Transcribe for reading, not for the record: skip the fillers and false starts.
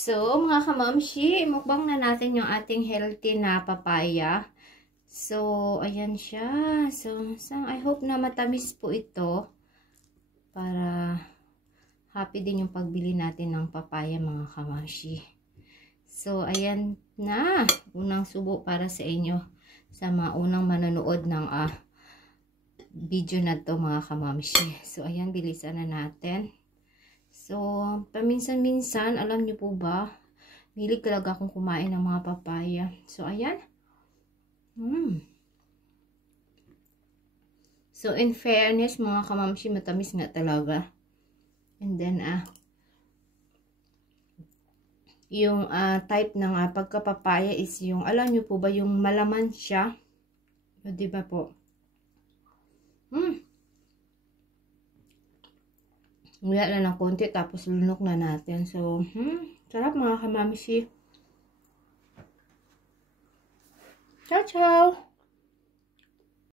So, mga kamamshi, mukbang na natin yung ating healthy na papaya. So, ayan siya. So, I hope na matamis po ito. Para happy din yung pagbili natin ng papaya, mga kamamshi. So, ayan na. Unang subo para sa inyo. Sa mga unang manonood ng video na to, mga kamamshi. So, ayan, bilisan na natin. So, paminsan-minsan, alam niyo po ba, hilig talaga akong kumain ng mga papaya. So, ayan. So, in fairness, mga kamamshi, matamis nga talaga. And then, yung type ng pagkapapaya is yung, alam niyo po ba, yung malaman siya. O, diba po? Wala lang ng konti, tapos lunok na natin. So, sarap mga kamamshi. Ciao, ciao!